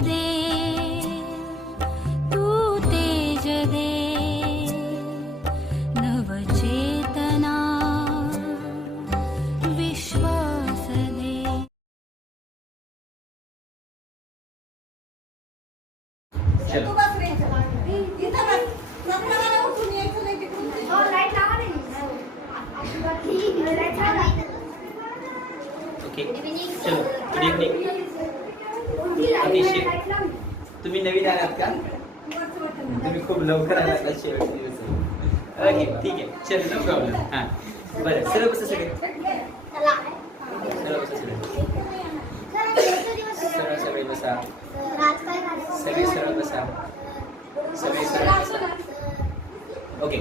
दे, तू तेज दे, नवचेतना विश्वास दे. चलो ओके चलो गुड इव्हनिंग. अभिषेक तुम्ही नवीन आलात का? तुम्ही खूप लवकर आलात का? शेवटचे दिवस. ओके ठीक आहे चलो नो प्रॉब्लेम. हां बरं सरळ बसा सगळे, सरळ बसा सगळे, सरळ सगळे बसा, सगळे सरळ बसा, सगळे सरळ बसा. ओके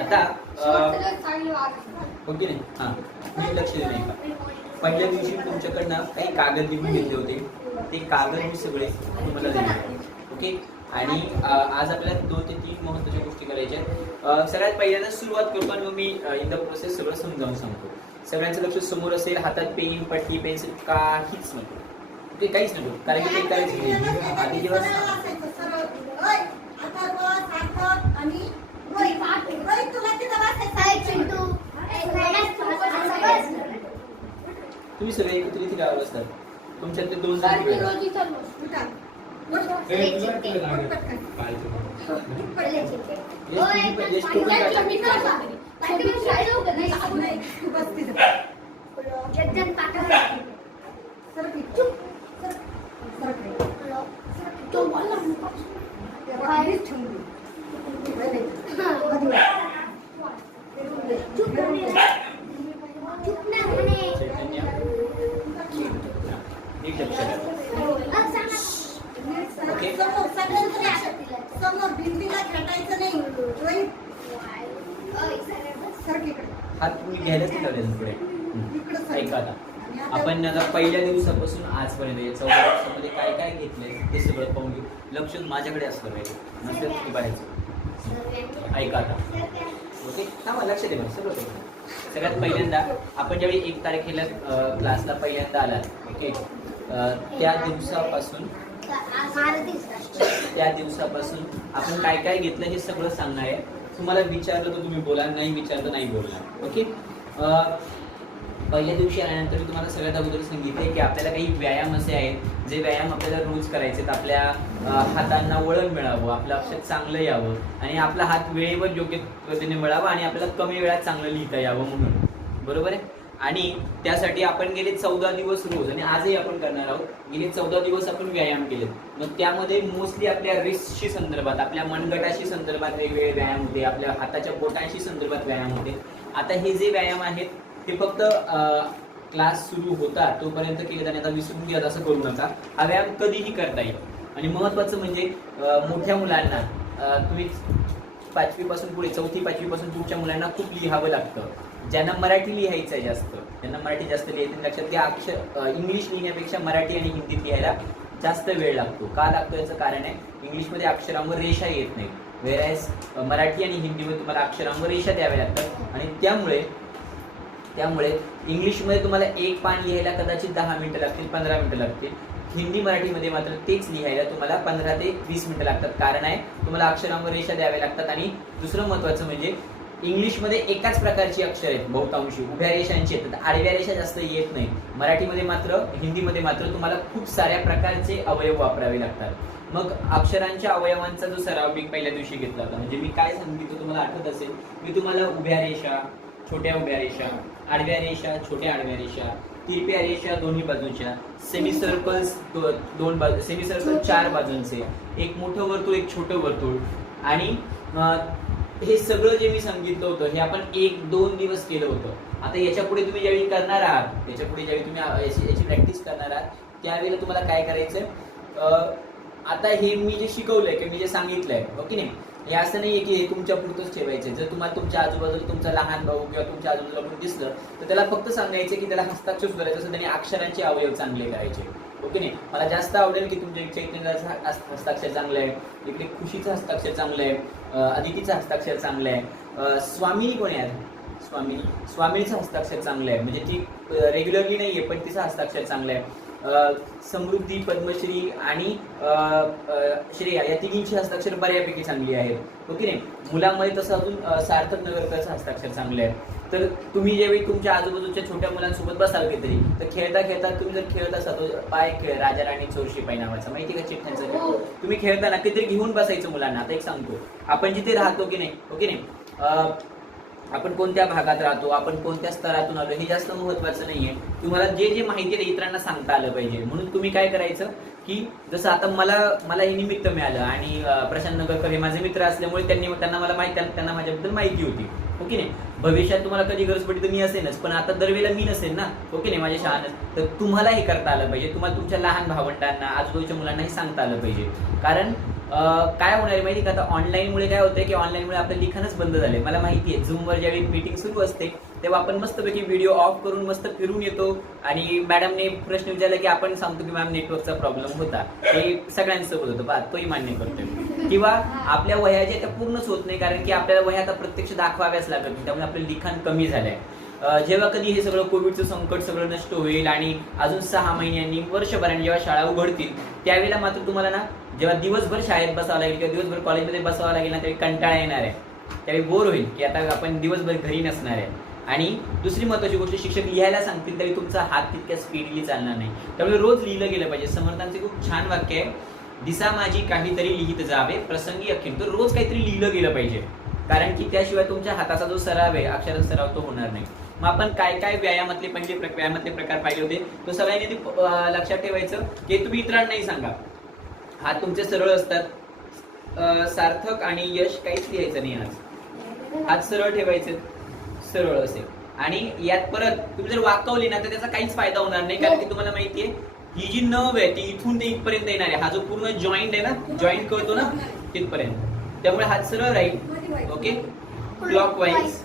आता ओके नाही हां तुम्ही लक्ष दिलं नाही का? पहिल्या दिवशी तुमच्याकडनं काही कागद लिहून घेतले होते, ते कागद मी सगळे तुम्हाला दिले. ओके आणि आज आपल्याला 2 ते 3 महत्त्वाच्या गोष्टी करायच्या आहेत. सगळ्यात पहिल्यांदा सुरुवात करतो आणि मग मी इन द प्रोसेस सगळं समजावून सांगतो. सगळ्यांचं लक्ष समोर असेल, हातात पेन पट्टी पेन्सिल काहीच नको. ओके काहीच नको कारण की ते काहीच आधी जेव्हा तुम्ही सगळे एकत्रित गाव असतात, तुमच्यातले 2 जण समोर भिंतीला खेटायचं नाही. हात तुम्ही घ्यायलाच नाही लावले पुढे. ऐका आता आपण आता पहिल्या दिवसापासून आजपर्यंत या 14 दिवसामध्ये काय काय घेतलंय ते सगळं पाहून घेऊ. लक्ष माझ्याकडे असलं पाहिजे, नसेल की बाहेरचं. ऐका आता ओके थांबा लक्ष दे बरं सगळं काही. सगळ्यात पहिल्यांदा आपण ज्यावेळी 1 तारखेला क्लासला पहिल्यांदा आलात ओके त्या दिवसापासून आपण काय काय घेतलं हे सगळं सांगणार आहे. तुम्हाला विचारलं तर तुम्ही बोला, नाही विचारलं नाही बोलणार. ओके पहिल्या दिवशी आल्यानंतर मी तुम्हाला सगळ्यात अगोदर सांगितले की आपल्याला काही व्यायाम असे आहेत जे व्यायाम आपल्याला रोज करायचे आहेत. आपल्या हातांना वळण मिळावं, आपलं अक्षर चांगलं यावं आणि आपला हात वेळेवर योग्य पद्धतीने वळावा आणि आपल्याला कमी वेळात चांगलं लिहिता यावं म्हणून. बरोबर आहे. आणि त्यासाठी आपण गेले 14 दिवस रोज आणि आजही आपण करणार आहोत. गेले 14 दिवस आपण व्यायाम केले. मग त्यामध्ये मोस्टली आपल्या रिस्टशी संदर्भात, आपल्या मनगटाशी संदर्भात वेगवेगळे व्यायाम होते, आपल्या हाताच्या बोटांशी संदर्भात व्यायाम होते. आता हे जे व्यायाम आहेत ते फक्त क्लास सुरू होता तोपर्यंत केले जाणे. आता विसरून घ्या असं करू नका. हा व्यायाम कधीही करता येईल. आणि महत्त्वाचं म्हणजे मोठ्या मुलांना तुम्ही 5वी पासून पुढे 4थी 5वी पासून पुढच्या मुलांना खूप लिहावं लागतं. ज्यांना मराठी लिहायचं आहे जास्त, ज्यांना मराठी जास्त लिहायचं लक्षात घ्या. इंग्लिश लिहिण्यापेक्षा मराठी आणि हिंदीत लिहायला जास्त वेळ लागतो. का लागतो याचं कारण आहे इंग्लिशमध्ये अक्षरांवर रेषा येत नाही, वेळेस मराठी आणि हिंदीमध्ये तुम्हाला अक्षरांवर रेषा द्याव्या लागतात. आणि त्यामुळे इंग्लिशमध्ये तुम्हाला 1 पान लिहायला कदाचित 10 मिनिटं लागतील, 15 मिनिटं लागतील. हिंदी मराठीमध्ये मात्र तेच लिहायला तुम्हाला 15 ते 20 मिनिटं लागतात. कारण आहे तुम्हाला अक्षरांवर रेषा द्याव्या लागतात. आणि दुसरं महत्त्वाचं म्हणजे इंग्लिशमध्ये एकाच प्रकारची अक्षर आहेत बहुतांशी, उभ्या रेषांची आहेत, आडव्या रेषा जास्त येत नाही. मराठीमध्ये मात्र हिंदीमध्ये मात्र तुम्हाला खूप साऱ्या प्रकारचे अवयव वापरावे लागतात. मग अक्षरांच्या अवयवांचा जो सराव मी पहिल्या दिवशी घेतला होता, म्हणजे मी काय सांगितलं तुम्हाला आठवत असेल. मी तुम्हाला उभ्या रेषा, छोट्या उभ्या रेषा, आडव्या रेषा, छोट्या आडव्या रेषा, तिरप्या रेषा दोन्ही बाजूच्या, सेमी सर्कल्स 2 बाजू, सेमी सर्कल 4 बाजूंचे, एक मोठं वर्तुळ एक छोटं वर्तुळ. आणि हे सगळं जे मी सांगितलं होतं हे आपण 1-2 दिवस केलं होतं. आता याच्या पुढे तुम्ही ज्यावेळी करणार आहात, त्याच्या पुढे ज्यावेळी तुम्ही याची प्रॅक्टिस करणार आहात त्यावेळेला तुम्हाला काय करायचं. आता हे मी जे शिकवलंय किंवा मी जे सांगितलंय ओके नाही, हे असं नाहीये की हे तुमच्या पुरतच ठेवायचं. जर तुम्हाला तुमच्या आजूबाजूला तुमचा लहान भाऊ किंवा तुमच्या आजूबाजूला कोणी दिसलं तर त्याला फक्त सांगायचं की त्याला हस्ताक्षर सुधारायचं असं, त्याने अक्षरांचे अवयव चांगले करायचे. ओके नाही. मला जास्त आवडेल की तुमच्या चैतन्याचं हस्ताक्षर चांगलं आहे, इकडे खुशीचं हस्ताक्षर चांगलं आहे, अदितीचं हस्ताक्षर चांगलं आहे, स्वामिनी कोण आहे, स्वामिनीचं हस्ताक्षर चांगलं आहे, म्हणजे ती रेग्युलरली नाही आहे पण तिचं हस्ताक्षर चांगलं आहे. समृद्धी, पद्मश्री आणि श्रेया या तिघींची हस्ताक्षर बऱ्यापैकी चांगली आहेत, ओके नाही. मुलांमध्ये तसं अजून सार्थक नगरकरचं हस्ताक्षर चांगलं आहे. तर तुम्ही ज्यावेळी तुमच्या आजूबाजूच्या छोट्या मुलांसोबत बसाल काहीतरी, तर खेळता खेळता तुम्ही जर खेळत असाल तो पाय खेळ, राजा राणी चौरशिपाई नावाचा, माहिती का चिठ्ठ्यांचा, तुम्ही खेळताना काहीतरी घेऊन बसायचं मुलांना. आता एक सांगतो, आपण जिथे राहतो की नाही, ओके नाही, आपण कोणत्या भागात राहतो, आपण कोणत्या स्तरातून आलो हे जास्त महत्वाचं नाहीये. तुम्हाला जे जे माहिती आहे इतरांना सांगता आलं पाहिजे. म्हणून तुम्ही काय करायचं की जसं आता मला हे निमित्त मिळालं आणि प्रशांत नगरकर हे माझे मित्र असल्यामुळे त्यांना माझ्याबद्दल माहिती होती, ओके नाही. भविष्यात तुम्हाला कधी गरज पडली तर मी असेनच, पण आता दरवेळेला मी नसेल ना, ओके नाही, माझ्या शाळानं. तर तुम्हाला हे करता आलं पाहिजे, तुम्हाला तुमच्या लहान भावंडांना, आजूबाजूच्या मुलांना हे सांगता आलं पाहिजे. कारण काय होणार आहे माहिती का, आता ऑनलाईनमुळे काय होतंय की ऑनलाईनमुळे आपलं लिखाणच बंद झालंय. मला माहिती आहे, झूमवर ज्यावेळी मीटिंग सुरू असते तेव्हा आपण मस्तपैकी व्हिडिओ ऑफ करून मस्त फिरून येतो आणि मॅडमने प्रश्न विचारला की आपण सांगतो की मॅम नेटवर्कचा प्रॉब्लेम होता. हे सगळ्यांसोबत होतं पहा, तोही मान्य करतोय. किंवा आपल्या वह्या ज्या त्या पूर्णच होत नाही, कारण की आपल्याला वह्या आता प्रत्यक्ष दाखवाव्याच लागत नाही, त्यामुळे आपलं लिखाण कमी झालंय. जेव्हा कधी हे सगळं कोविडचं संकट सगळं नष्ट होईल आणि अजून 6 महिन्यांनी, वर्षभराने जेव्हा शाळा उघडतील, त्यावेळेला मात्र तुम्हाला ना, जेव्हा दिवसभर शाळेत बसावं लागेल किंवा दिवसभर कॉलेजमध्ये बसावं लागेल ना, त्यावेळी कंटाळा येणार आहे, त्यावेळी बोर होईल की आता आपण दिवसभर घरी नसणार आहे. आणि दुसरी महत्वाची गोष्ट, शिक्षक लिहायला सांगतील तरी तुमचा हात तितक्या स्पीडली चालणार नाही, त्यामुळे रोज लिहिलं गेलं पाहिजे. समर्थांचे खूप छान वाक्य आहे, दिसा माझी काहीतरी लिहित जावे, प्रसंगी अखेर. तर रोज काहीतरी लिहिलं गेलं पाहिजे, कारण की त्याशिवाय तुमच्या हाताचा जो सराव आहे, अक्षराचा सराव, तो होणार नाही. मग आपण काय काय व्यायामातले प्रकार पाहिले होते, तो सगळ्यांनी लक्षात ठेवायचं की तुम्ही इतरांनाही सांगा. हात तुमचे सरळ असतात, सार्थक आणि यश काहीच लिहायचं नाही. आज हात सरळ ठेवायचे, सरळ असेल. आणि यात परत तुम्ही जर वाकवले ना तर त्याचा काहीच फायदा होणार नाही, कारण की तुम्हाला माहितीये ही जी नव आहे ती इथून ते इथपर्यंत येणार आहे. हा जो पूर्ण जॉईंट आहे ना, जॉईंट करतो ना तिथपर्यंत, त्यामुळे हात सरळ राहील, okay. Clockwise,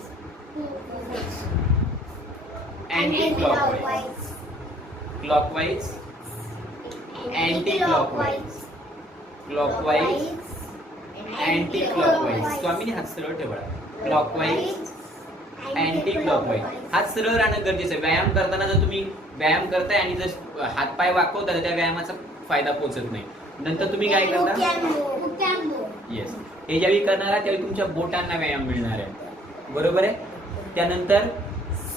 anti clockwise, clockwise, anti clockwise, clockwise, anti clockwise. स्वामीने हात सरळ ठेवा. Clockwise, anti clockwise. हात सरळ राहणं गरजेचं आहे. व्यायाम करताना जर तुम्ही व्यायाम करताय आणि जर हातपाय वाकवता तर त्या व्यायामाचा फायदा पोहोचत नाही. नंतर तुम्ही काय करता, येस, हे ज्यावेळी करणार आहे त्यावेळी तुमच्या बोटांना व्यायाम मिळणार आहे, बरोबर आहे. त्यानंतर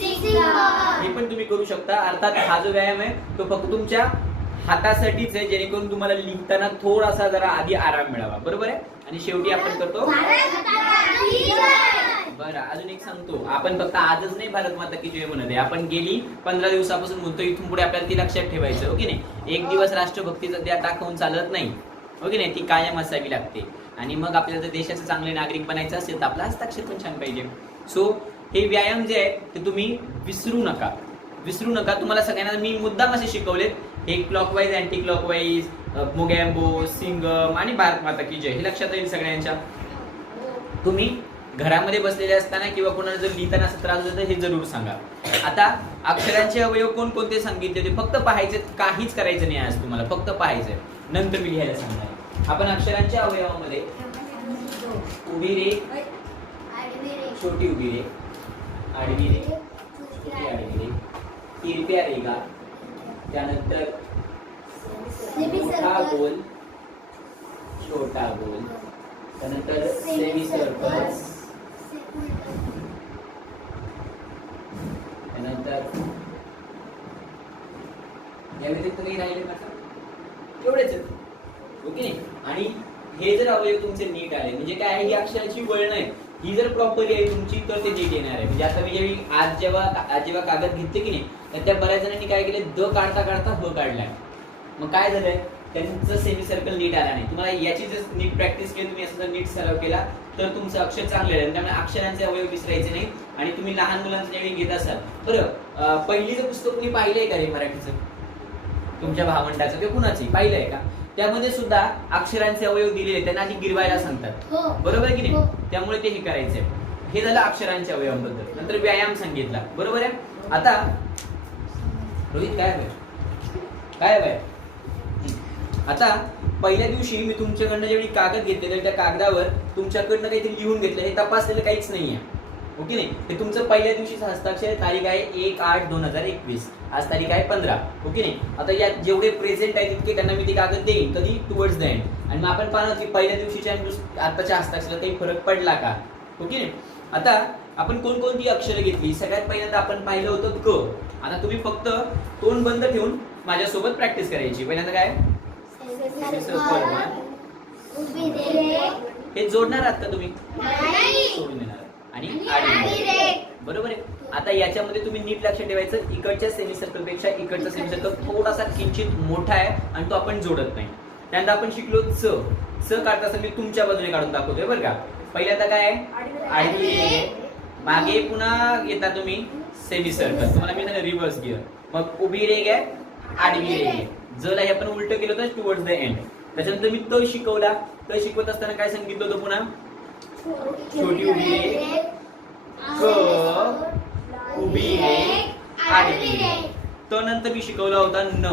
हे पण तुम्ही करू शकता. अर्थात हा जो व्यायाम आहे तो फक्त तुमच्या हातासाठीच आहे, जेणेकरून तुम्हाला लिहिताना थोडासा जरा आधी आराम मिळावा, बरोबर आहे. आणि शेवटी आपण करतो, बरं अजून एक सांगतो, आपण फक्त आजच नाही भारत माता की जय म्हणत आहे, आपण गेली 15 दिवसापासून म्हणतो, इथून पुढे आपल्याला ती लक्षात ठेवायचं, ओके नाही. एक दिवस राष्ट्रभक्तीचा द्या दाखवून चालत नाही, ओके नाही, ती कायम असावी लागते. आणि मग आपल्याला जर देशाचे चांगले नागरिक बनायचं असेल तर आपला हस्ताक्षर पण छान पाहिजे. सो हे व्यायाम जे आहे ते तुम्ही विसरू नका. तुम्हाला सगळ्यांना मी मुद्दाम असे शिकवलेत, हे clockwise, anti clockwise, Mogambo, Singam आणि भारत माता की जय, हे लक्षात येईल सगळ्यांच्या. तुम्ही घरामध्ये बसलेले असताना किंवा कोणाला जर लिहिताना असं त्रास होतो हे जरूर सांगा. आता अक्षरांचे अवयव कोणकोणते सांगितले ते फक्त पाहायचे, काहीच करायचं नाही आज तुम्हाला, फक्त पाहायचंय, नंतर मी लिहायला सांगणार. आपण अक्षरांच्या अवयवामध्ये उभी रे, छोटी उभी रे, आडवी रे, छोटी आडवी रे, तिरप्या रेगा, त्यानंतर मोठा गोल, छोटा गोल, त्यानंतर सेमी सर्कल्स, त्यानंतर या व्यतिरिक्त काही राहिले का, एवढेच आहेत, ओके नाही. आणि हे जर अवयव तुमचे नीट आले म्हणजे काय आहे, ही अक्षराची वळण आहे, ही जर प्रॉपरली आहे तुमची तर ते नीट येणार आहे. म्हणजे आता मी ज्यावेळी आज जेव्हा कागद घेतले की नाही, तर त्या बऱ्याच जणांनी काय केले, द काढता काढता ह काढलाय. मग काय झालंय, त्यांचं सेमी सर्कल नीट आला नाही. तुम्हाला याची जर नीट प्रॅक्टिस केली, तुम्ही असं जर नीट सराव केला तर तुमचं अक्षर चांगलं आहे. त्यामुळे अक्षरांचे अवयव विसरायचे नाही. आणि तुम्ही लहान मुलांचं ज्यावेळी घेत असाल, बरं पहिलीचं पुस्तक तुम्ही पाहिलंय का रे मराठीचं, तुमच्या भावंडाचं किंवा कुणाची पाहिलंय का, त्यामध्ये सुद्धा अक्षरांचे अवयव दिलेले, त्यांना आधी गिरवायला सांगतात, बरोबर आहे की नाही. त्यामुळे ते हे करायचंय. हे झालं अक्षरांच्या अवयवांबद्दल. नंतर व्यायाम सांगितला, बरोबर आहे. आता रोहित काय हवंय, आता पहिल्या दिवशी मी तुमच्याकडनं ज्यावेळी कागद घेतले तर त्या कागदावर तुमच्याकडनं काहीतरी लिहून घेतलं, हे तपासलेलं काहीच नाहीये, ओके नाही. हे तुमचं पहिल्या दिवशीचं हस्ताक्षर, तारीख आहे 1/8/2021, आज तारीख आहे 15. ओके नाही. आता यात जेवढे प्रेझेंट आहेत तितके त्यांना मी ते कागद देईन कधी टुवर्ड्स द एंड, आणि मग आपण पाहणार की पहिल्या दिवशीच्या आणि आताच्या हस्ताक्षरात काही फरक पडला का. ओके नाही. आता आपण कोणकोणती अक्षरं घेतली. सगळ्यात पहिल्यांदा आपण पाहिलं होतं क. आता तुम्ही फक्त तोंड बंद ठेवून माझ्यासोबत प्रॅक्टिस करायची. पहिल्यांदा काय, हे जोडणार आहात का तुम्ही, सोडून देणार आणि आडवी रेघ. बरोबर आहे. आता याच्यामध्ये तुम्ही नीट लक्ष ठेवायचं, इकडच्या सेमी सर्कल पेक्षा इकडचा सेमी सर्कल थोडासा किंचित मोठा आहे आणि तो आपण जोडत नाही. त्यानंतर आपण शिकलो च काढता असताना मी तुमच्या बाजूने काढून दाखवतोय बरं का. पहिल्यांदा काय आहे, आडवी रेघ, मागे पुन्हा येता तुम्ही सेमी सर्कल, तुम्हाला मी सांगितलं रिव्हर्स गिअर. मग उभी रेघ आहे, आडवी रेघ आहे. जर हे आपण उलट केलं तर टुवर्ड्स द एंड. त्याच्यानंतर मी त शिकवला. त शिकवत असताना काय सांगितलं होतं पुन्हा, छोटी उभी रेघ, क, उभी रेघ, आडवी रेघ. त नंतर मी शिकवला होता न.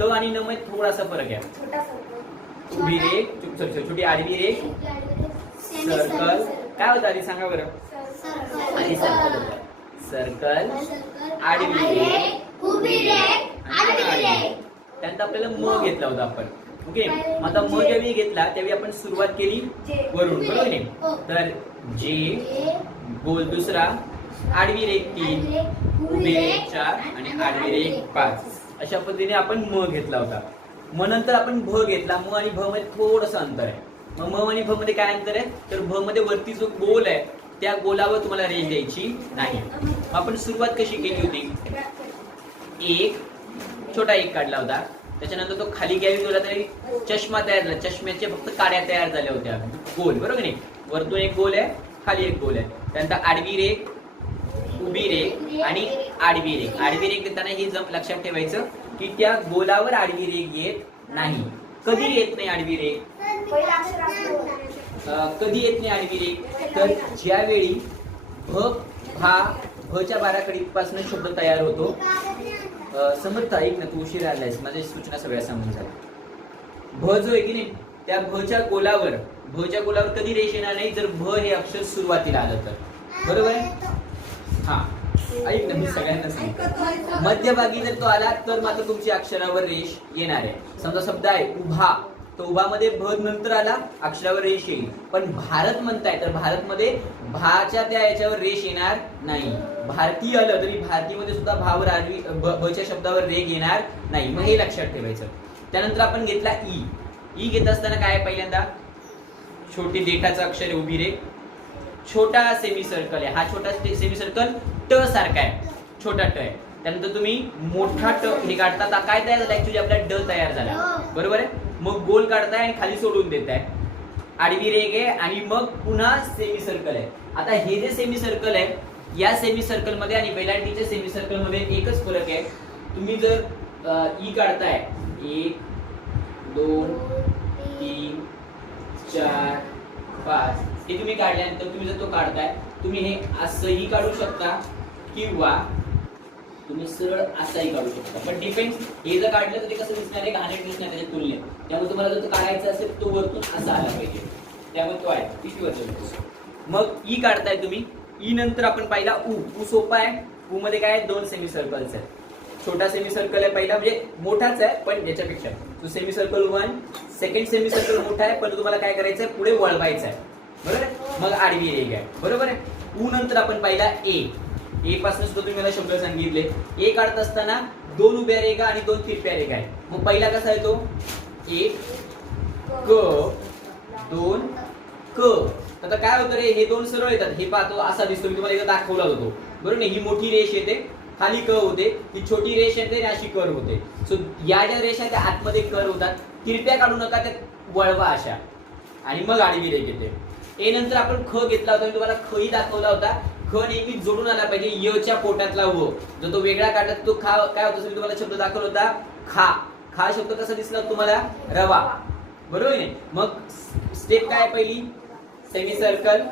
त आणि न मध्ये थोडासा फरक आहे. उभी रेघ, छोटी आडवी रेघ, सर्कल. काय होतं आधी सांगा बरं. आणि सर्कल होतं. सर्कल, आडवी रेघ, उभी रेघ, आडवी रेघ. त्यानंतर आपल्याला म घेतला होता आपण. ओके. आता म ज्यावेळी घेतला त्यावेळी आपण सुरुवात केली वरून, बरोबर नाही. तर जे, गोल दुसरा, आडवी रेघ 3, उभी रेघ 4 आणि आडवी रेघ 5. अशा पद्धतीने आपण म घेतला होता. म नंतर आपण भ घेतला. म आणि भ मध्ये थोडंसं अंतर आहे. मग म आणि भ मध्ये काय अंतर आहे, तर भ मध्ये वरती जो गोल आहे त्या गोलावर तुम्हाला रेष द्यायची नाही. आपण सुरुवात कशी केली होती, एक छोटा एक काढला होता. त्याच्यानंतर तो खाली घ्यावी गेला तरी चष्मा तयार झाला. चष्म्याचे फक्त काड्या तयार झाल्या होत्या गोल, बरोबर नाही. वरतून एक गोल आहे, खाली एक गोल आहे. त्यानंतर आडवी रेघ, उभी रेघ आणि आडवी रेघ. आडवी रेघ देताना हे लक्षात ठेवायचं की त्या गोलावर आडवी रेघ येत नाही. कधी येत नाही आडवी रेघ, कधी येत नाही आडवी रेघ, तर ज्यावेळी भच्या बाराखडीपासून शब्द तयार होतो. समजता, ऐक ना, तू उशीर आलायस, माझ्या सूचना सगळ्या समजून झाल्या. भ जो आहे की नाही, त्या भच्या गोलावर कधी रेष येणार नाही जर भ हे अक्षर सुरुवातीला आलं तर, बरोबर आहे. हा, ऐक ना, मी सगळ्यांना सांगतो. मध्यभागी जर तो आला तर मात्र तुमची अक्षरावर रेष येणार आहे. समजा शब्द आहे उभा, तो उभा मध्ये भ नंतर आला, अक्षरावर रेष येईल. पण भारत म्हणताय तर भारत मध्ये भाच्या त्या याच्यावर रेष येणार नाही. भारतीय आलं तरी भारतीमध्ये सुद्धा भावर आडवी भच्या शब्दावर रेघ येणार नाही. मग हे लक्षात ठेवायचं. त्यानंतर आपण घेतला ई घेत असताना काय, पहिल्यांदा छोटी देठाचं अक्षर आहे, उभी रेघ, छोटा सेमी सर्कल आहे. हा छोटा सेमी सर्कल ट सारखा आहे, छोटा ट आहे. त्यानंतर तुम्ही मोठा ट हे काढता, काय तयार झाला, ऍक्च्युली आपला ड तयार झाला, बरोबर आहे. मग गोल काढताय आणि खाली सोडून देताय. आडवी रेघ आहे आणि मग पुन्हा सेमी सर्कल आहे. आता हे जे सेमी सर्कल आहे, या सेमी सर्कल मध्ये आणि बेलांटीच्या सेमी सर्कल मध्ये एकच फरक आहे. तुम्ही जर ई काढताय 1 2 3 4 5 हे तुम्ही काढल्यानंतर तुम्ही जर तो काढताय, तुम्ही हे असंही काढू शकता किंवा तुम्ही सरळ असाही काढू शकता. पण डिपेंड, हे जर काढलं तर ते कसं दिसणार आहे, घाणेरडं दिसणार त्याच्या तुलनेत. त्यामुळे तुम्हाला जर तो काढायचा असेल तो वरतून असा आला पाहिजे. त्यामुळे तो आहे किती वर्ष. मग ई काढताय तुम्ही. ई नंतर आपण पाहिला उ सोपा आहे. उ मध्ये काय आहे, 2 सेमी सर्कल्स आहेत. छोटा सेमी सर्कल आहे पहिला, म्हणजे मोठाच आहे पण याच्यापेक्षा तो semi circle 1. Second semi circle मोठा आहे पण तुम्हाला काय करायचं आहे, पुढे वळवायचं आहे, बरोबर आहे. मग आडवी रेघ आहे, बरोबर आहे. उ नंतर आपण पाहिला ए पासून सुद्धा तुम्ही मला शब्द सांगितले. ए काढत असताना 2 उभ्या रेघा आणि 2 तिरप्या रेघा आहेत. मग पहिला कसा आहे तो, 1 क 2 क. आता काय होतं रे, हे 2 सरळ येतात. हे पाहतो असा दिसतो, मी तुम्हाला एकदा दाखवला होतो, बरोबर नाही. ही मोठी रेष येते, खाली क होते, ही छोटी रेष येते आणि अशी कर होते. सो या ज्या रेषा त्या आतमध्ये कर होतात. तिरप्या काढू नका, त्या वळवा अशा, आणि मग आडवी रेघ येते. ए नंतर आपण ख घेतला होता, मी तुम्हाला ख ही दाखवला होता. ख नेहमी जोडून आला पाहिजे यच्या पोटातला व. जो तो वेगळा काढत तो खा काय होतो, मी तुम्हाला शब्द दाखवला होता खा शब्द कसा दिसला तुम्हाला, रवा, बरोबर आहे. मग स्टेप काय, पहिली semi circle,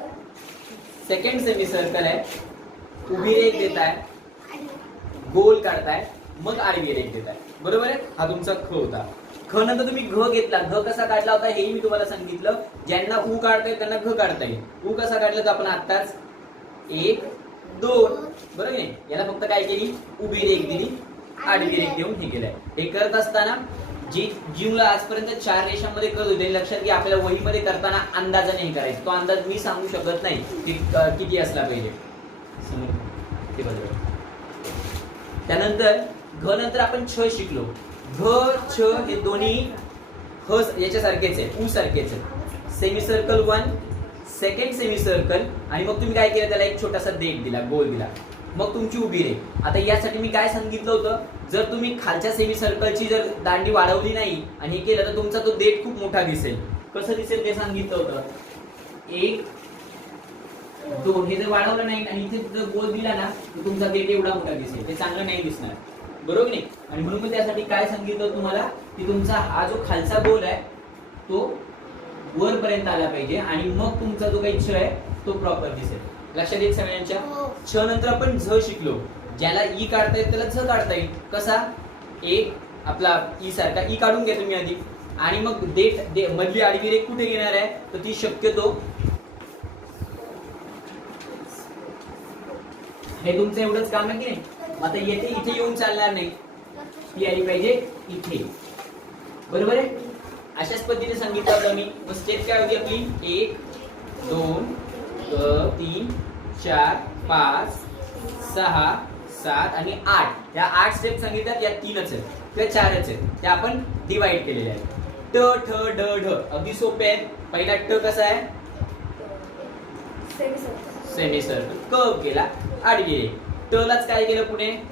second semi circle आहे, उभी रेघ देताय, गोल काढताय, मग आडवी रेघ देताय, बरोबर आहे. हा तुमचा ख होता. ख नंतर तुम्ही घ घेतला. घ कसा काढला होता हेही मी तुम्हाला सांगितलं. ज्यांना उ काढता येईल त्यांना घ काढता येईल. उ कसा काढला तर आपण आत्ताच 1 2 बरोबर आहे. याला फक्त काय केली, उभी रेख दिली, आडवी रेख देऊन हे केलंय. हे करत असताना जी मुलं आजपर्यंत 4 रेषांमध्ये करत होते, लक्षात घ्या आपल्याला वहीमध्ये करताना अंदाजाने हे करायचं. तो अंदाज मी सांगू शकत नाही की किती असला पाहिजे. ते बरोबर. त्यानंतर घ नंतर आपण छ शिकलो. घ छ हे दोन्ही ह याच्यासारखेच आहे, उ सारखेच आहे. Semi circle 1, second semi circle, आणि मग तुम्ही काय केलं, त्याला एक छोटासा देठ दिला, गोल दिला, मग तुमची उभी रेख. आता यासाठी मी काय सांगितलं होतं, जर तुम्ही खालच्या सेमी सर्कलची जर दांडी वाढवली नाही आणि हे केलं तर तुमचा तो देठ खूप मोठा दिसेल. कसं दिसेल ते सांगितलं होतं. 1 2 हे जर वाढवलं नाही आणि इथे जर गोल दिला ना तर तुमचा देठ एवढा मोठा दिसेल, ते चांगलं नाही दिसणार, बरोबर नाही. आणि म्हणून मी त्यासाठी काय सांगितलं तुम्हाला की तुमचा हा जो खालचा गोल आहे तो वरपर्यंत आला पाहिजे आणि मग तुमचा जो काही छ आहे तो प्रॉपर दिसेल. लक्षात येईल सगळ्यांच्या. छ नंतर आपण झ शिकलो. ज्याला ई काढता येईल त्याला झ काढता येईल. कसा, एक आपला ई सारखा ई काढून घ्या तुम्ही आधी, आणि मग देठ मधली आडवी रेख कुठे घेणार आहे तर ती शक्यतो हे तुमचं एवढंच काम आहे की नाही. आता येथे इथे येऊन चालणार नाही, ती आली पाहिजे इथे, बरोबर आहे. अशाच पद्धतीने सांगितलं होतं मी. मग स्टेप काय होती आपली, 1 2 3 4 5 6 7 आणि 8. या 8 स्टेप सांगितल्यात. या 3च आहेत किंवा 4च आहेत, त्या आपण डिवाइड केलेल्या आहेत. ट ठ ड ढ अगदी सोपे आहे. पहिला ट कसा आहे, सेमी सर्कल, कर्व केला, आडवी रेख. ट लाच काय केलं,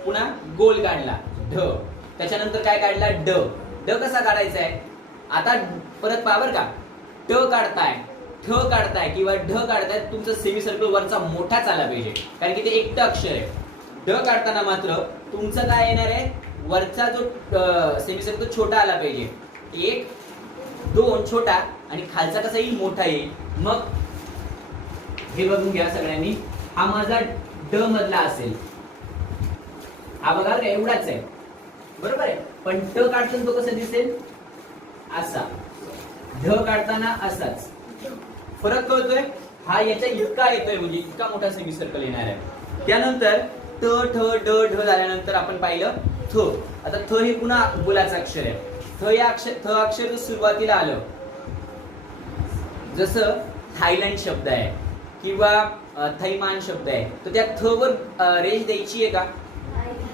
पुन्हा गोल काढला, ढ. त्याच्यानंतर काय काढला, ड. ड कसा काढायचा आहे, आता परत पहा बरं का. ट काढताय, ठ काढताय किंवा ढ काढताय, तुमचं सेमी सर्कल वरचा मोठाच आला पाहिजे, कारण की ते एकटं अक्षर आहे. ढ काढताना मात्र तुमचं काय येणार आहे, वरचा जो सेमी सर्कल छोटा आला पाहिजे. 1 2 छोटा आणि खालचा कसा येईल, मोठा येईल. मग हे बघून घ्या सगळ्यांनी. हा माझा ड मधला असेल, हा बघा एवढाच आहे, बरोबर आहे. पण ट काढताना तो कसा दिसेल, असा. ढ काढताना असाच. फरक कळतोय. हा याच्या इतका येतोय, म्हणजे इतका मोठा सेमी सर्कल येणार आहे. त्यानंतर ट ठ ड ढ झाल्यानंतर आपण पाहिलं थ. आता थ हे पुन्हा गोलाचं अक्षर आहे. थ अक्षर सुरुवातीला आलं, जसं थायलंड शब्द आहे किंवा थैमान शब्द आहे, तर त्या थ वर रेष द्यायची आहे का,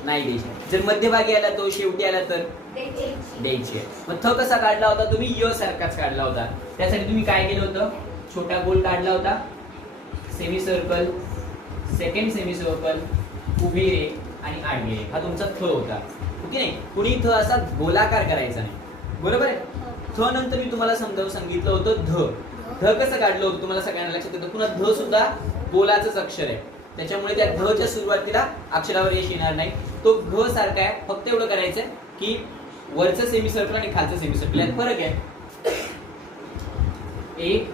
नाही द्यायची. जर मध्यभागी आला तो, शेवटी आला तर द्यायची आहे. मग थ कसा काढला होता तुम्ही, य सारखाच काढला होता. त्यासाठी तुम्ही काय केलं होतं, छोटा गोल काढला होता, semi circle, second semi circle, उभी रेख आणि आडवी रेख, हा तुमचा थ होता. ओके नाही. कुणी थ असा गोलाकार करायचा नाही, बरोबर आहे. थ नंतर मी तुम्हाला समजावून सांगितलं होतं ध. ध कसं काढलं होतं तुम्हाला सगळ्यांना लक्षात येतं. पुन्हा ध सुद्धा गोलाचंच अक्षर आहे, त्याच्यामुळे त्या ध च्या सुरुवातीला अक्षरावर यश येणार नाही. तो घ सारखा आहे. फक्त एवढं करायचं की वरचं सेमी सर्कल आणि खालचं सेमी सर्कल यात फरक आहे. 1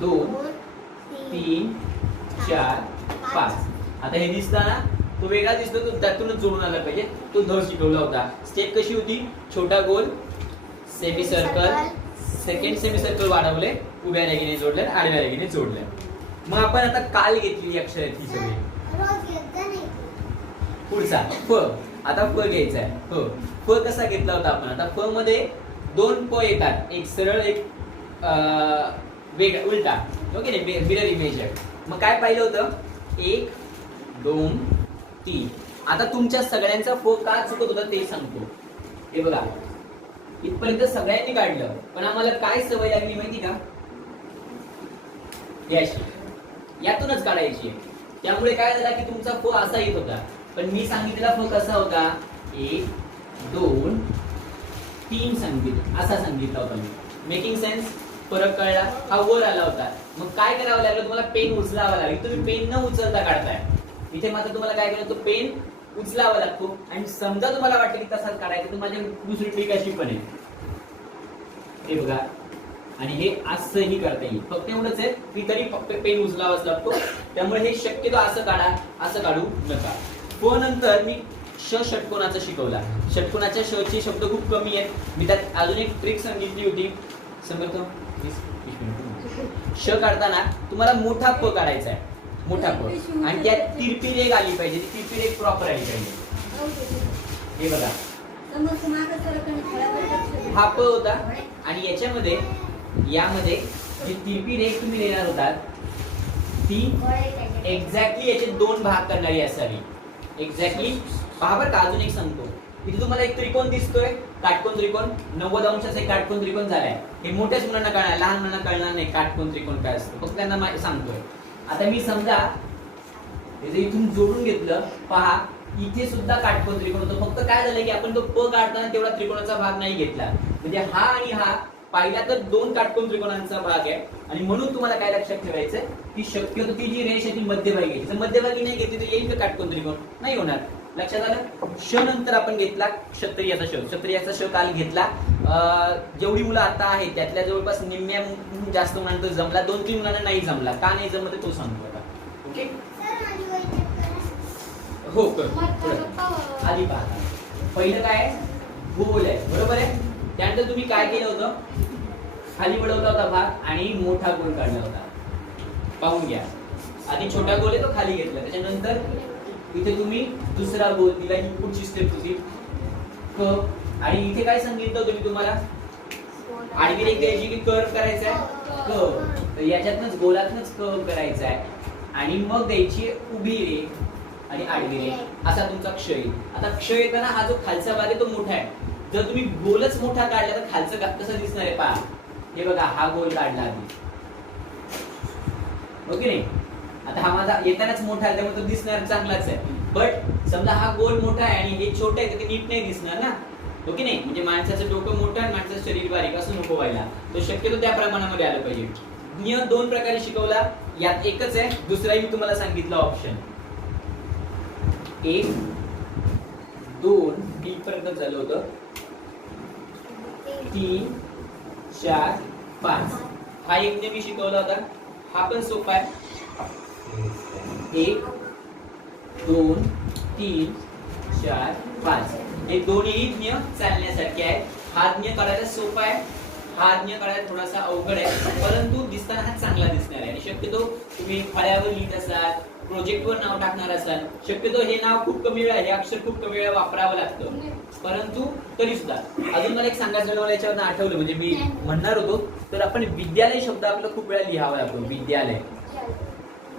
2 3 4 5. आता हे दिसताना तो वेगळा दिसतो, तो त्यातूनच जोडून आला पाहिजे. तो ध शिकवला होता. स्टेप कशी होती, छोटा गोल, semi circle, second semi circle वाढवले, उभ्या रेघेने जोडले, आडव्या रेघेने जोडले. मग आपण आता काल घेतलेली अक्षर आहेत ही सगळी. पुढचा फ. आता फ घ्यायचा आहे. फ कसा घेतला होता आपण, आता फ मध्ये 2 प येतात, एक सरळ, एक वेगळा उलटा. ओके नाही, मिरर इमेज आहे. मग काय पाहिलं होतं, 1 2 3. आता तुमच्या सगळ्यांचा फ का चुकत होता ते सांगतो. हे बघा, इथपर्यंत सगळ्यांनी काढलं, पण आम्हाला काय सवय लागली माहिती का, याची यातूनच काढायची. त्यामुळे काय झालं की तुमचा फ असा येत होता, पण मी सांगितलेला फ कसा होता, 1 2 3 सांगितलं, असा सांगितला होता मी. मेकिंग सेन्स, फरक कळला. हा वर आला होता. मग काय करावं लागलं, तुम्हाला पेन उचलावा लागेल. तुम्ही पेन न उचलता काढताय, इथे मात्र तुम्हाला काय करायचं, तो पेन उचलावा लागतो. आणि समजा तुम्हाला वाटलं की तसाच काढायचं, तर माझी दुसरी ट्रिक अशी पण आहे, हे बघा, आणि हे असंही करता येईल. फक्त एवढंच आहे की तरी फक्त पेन उचलावाच लागतो. त्यामुळे हे शक्यतो असं काढा, असं काढू नका. फ नंतर मी ष षटकोनाचा शिकवला. षटकोनाच्या श चे शब्द खूप कमी आहेत. मी त्यात अजून एक ट्रिक सांगितली होती, समजतो. श काढताना तुम्हाला मोठा प काढायचा आहे. मोठा प आणि त्यात तिरपी रेघ आली पाहिजे, ती तिरपी रेघ प्रॉपर आली पाहिजे. हे बघा समोरचं मागं सरकून फळावर लक्ष द्या. हा प होता आणि यामध्ये जी तिरपी रेघ तुम्ही लिहिणार होतात ती एक्झॅक्टली याचे दोन भाग करणारी असावी. एक्झॅक्टली पहा बरं का, अजून एक सांगतो. इथे तुम्हाला एक त्रिकोण दिसतोय, काटकोन त्रिकोण 90 अंशाचा एक काटकोन त्रिकोण झालाय. हे मोठ्याच मुलांना कळणार, लहान मुलांना कळणार नाही काटकोन त्रिकोण काय असतं, फक्त त्यांना सांगतोय. आता मी समजा हे इथून जोडून घेतलं, पहा इथे सुद्धा काटकोन त्रिकोण होतं, फक्त काय झालं की आपण तो प काढताना तेवढा त्रिकोणाचा भाग नाही घेतला. म्हणजे हा आणि हा पाहिला तर दोन काटकोन त्रिकोणांचा भाग आहे आणि म्हणून तुम्हाला काय लक्षात ठेवायचं की शक्यतो ती जी रेष आहे ती मध्यभागी घ्यायची. जर मध्यभागी नाही घेतली तर येईल का काटकोन त्रिकोण? नाही होणार. लक्षात आलं? श नंतर आपण घेतला क्षत्रियाचा श. क्षत्रियाचा श काल घेतला. जेवढी मुलं आता आहेत त्यातल्या जवळपास निम्म्या जास्त मुलांना जमला, 2-3 मुलांना नाही जमला. का नाही जमलं तो सांगतो आता. ओके हो कर. आधी पहा, पहिलं काय गोल आहे, बरोबर आहे. त्यानंतर तुम्ही काय केलं होतं, खाली वळवला होता भाग आणि मोठा गोल काढला होता. पाहून घ्या, आधी छोटा गोल आहे तो खाली घेतला, त्याच्यानंतर इथे तुम्ही दुसरा गोल दिला. ही पुढची स्टेप होती क. आणि इथे काय सांगितलं होतं मी तुम्हाला, आडवी रेघ द्यायची की कर्व करायचा आहे क. तर याच्यातनच गोलातनच कर्व करायचा आहे आणि मग द्यायची उभी रेघ आणि आडवी रेघ, असा तुमचा क्ष येईल. आता क्ष येताना हा जो खालचा भाग आहे तो मोठा आहे. जर तुम्ही गोलच मोठा काढला तर खालचं कसं दिसणार आहे पहा. हे बघा, हा गोल काढला आधी, ओके नाही. आता हा माझा येतानाच मोठा आहे त्यामुळे तो दिसणार चांगलाच आहे. बट समजा हा गोल मोठा आहे आणि हे छोटं आहे तर ते नीट नाही दिसणार ना, ओके नाही. म्हणजे माणसाचं डोकं मोठं आणि माणसाचं शरीर बारीक असं नको व्हायला. तो शक्यतो त्या प्रमाणामध्ये आलं पाहिजे. नियम 2 प्रकारे शिकवला, यात एकच आहे, दुसराही मी तुम्हाला सांगितलं ऑप्शन. 1 2 3 पर्यंत झालं होतं, 3 4 5. हा एक नियम मी शिकवला होता, हा पण सोपा आहे. 1 2 3 4 5 हे दोन्ही नियम चालण्यासारखे आहेत. हा नियम काढायला सोपा आहे, हा नियम काढायला थोडासा अवघड आहे, परंतु दिसताना हा चांगला दिसणार आहे. आणि शक्यतो तुम्ही फळ्यावर लिहित असाल, प्रोजेक्टवर नाव टाकणार असाल, शक्यतो हे नाव खूप कमी वेळा, हे अक्षर खूप कमी वेळा वापरावं लागतं, परंतु तरी सुद्धा. अजून मला एक सांगायचं मला याच्यावर आठवलं, म्हणजे मी म्हणणार होतो, तर आपण विद्यालय शब्द आपला खूप वेळा लिहावा लागतो. विद्यालय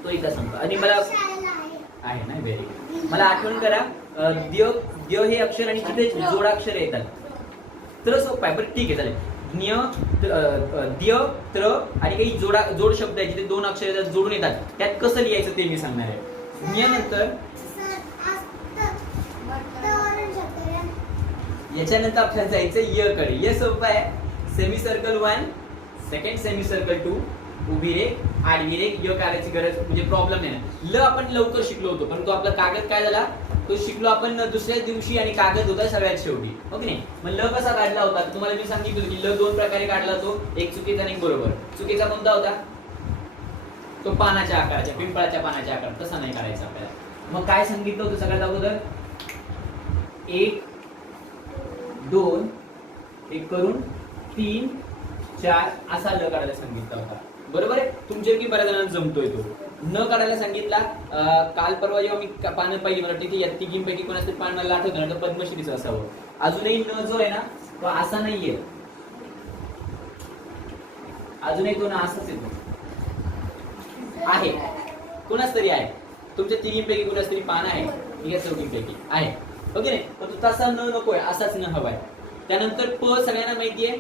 तो इथं सांगतो. आणि मला आहे ना, व्हेरी, मला आठवण करा, द्य द्य हे अक्षर आणि तिथे जोडाक्षर येतात, तर सोपं आहे. बरं ठीक आहे, चालेल. न्य द्य त्र आणि काही जोड शब्द आहे जिथे 2 अक्षर जोडून येतात, त्यात कसं लिहायचं ते मी सांगणार आहे. न्य नंतर याच्यानंतर आपल्याला जायचं य कडे. य सोपं आहे. Semi circle 1, second semi circle 2, उभी रेघ आडवी रेघ. य करायची गरज म्हणजे प्रॉब्लेम नाही ना. ल आपण लवकर शिकलो होतो, परंतु आपला कागद काय झाला तो शिकलो आपण दुसऱ्या दिवशी आणि कागद होता सगळ्यात शेवटी, ओके नाही. मग ल कसा काढला होता तुम्हाला मी सांगितलं की ल 2 प्रकारे काढला, तो एक चुकीचा आणि एक बरोबर. चुकीचा कोणता होता, तो पानाच्या आकाराच्या, पिंपळाच्या पानाच्या आकार, तसा नाही काढायचा आपल्याला. मग काय सांगितलं होतं सगळ्यात अगोदर, 1 2 एक करून 3 4 असा ल काढायला सांगितला होता, बरोबर आहे. तुमच्यापैकी बऱ्याच जणांना जमतोय तो. न काढायला सांगितला. काल परवा जेव्हा मी पानं पाहिली, मला वाटतं की या तिघींपैकी कोणाचं पान मला आठवतं ना, तर पद्मश्रीचं असावं. अजूनही न जो आहे ना तो असा नाहीये, अजूनही तो ना असाच येतो आहे, कोणाच तरी आहे. तुमच्या तिघींपैकी कोणाच तरी पान आहे, या चौघींपैकी आहे, ओके नाही. पण तो तसा न नकोय, असाच न हवाय. त्यानंतर प सगळ्यांना माहिती आहे,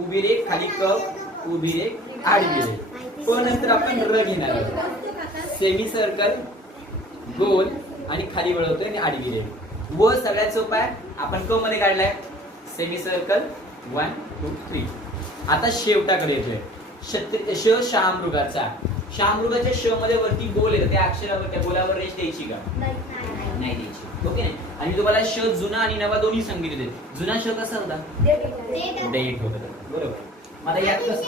उभी रेघ खाली कप, उभी रेघ आडवी रेघ. प नंतर आपण र घेणार आहोत. सेमी सर्कल, गोल आणि खाली वळवतोय आणि आडवी रेघ. व सगळ्यात सोपा आहे, आपण क मध्ये काढलाय सेमी सर्कल 1 2 3. आता शेवटाकडे येतोय. श शहामृगाचा. शहामृगाच्या श मध्ये वरती गोल येतं, त्या अक्षरावर त्या गोलावर रेष द्यायची का? नाही द्यायची, ओके नाही. आणि तुम्हाला श जुना आणि नवा दोन्ही सांगितले. जुना श कसा होता, डेट होता, बरोबर. आता यात कसं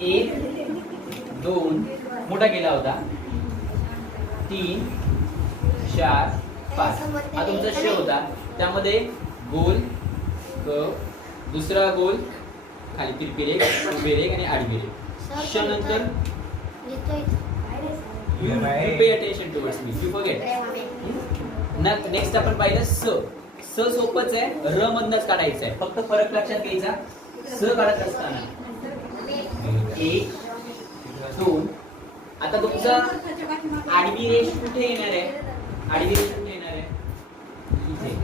1 2 मोठा केला होता, 3 4 5 हा तुमचा श होता. त्यामध्ये गोल क, दुसरा गोल खाली तिरपी रेघ, उभी रेघ आणि आडवी रेघ. श नंतर you pay attention towards me, you forget. Next आपण पाहिलं स. स सोपंच आहे, र मधनच काढायचं आहे. फक्त फरक लक्षात घ्यायचा. स काढत असताना 1 2. आता तुमचा आडवी रेष कुठे येणार आहे? आडवी रेष कुठे येणार आहे? इथे.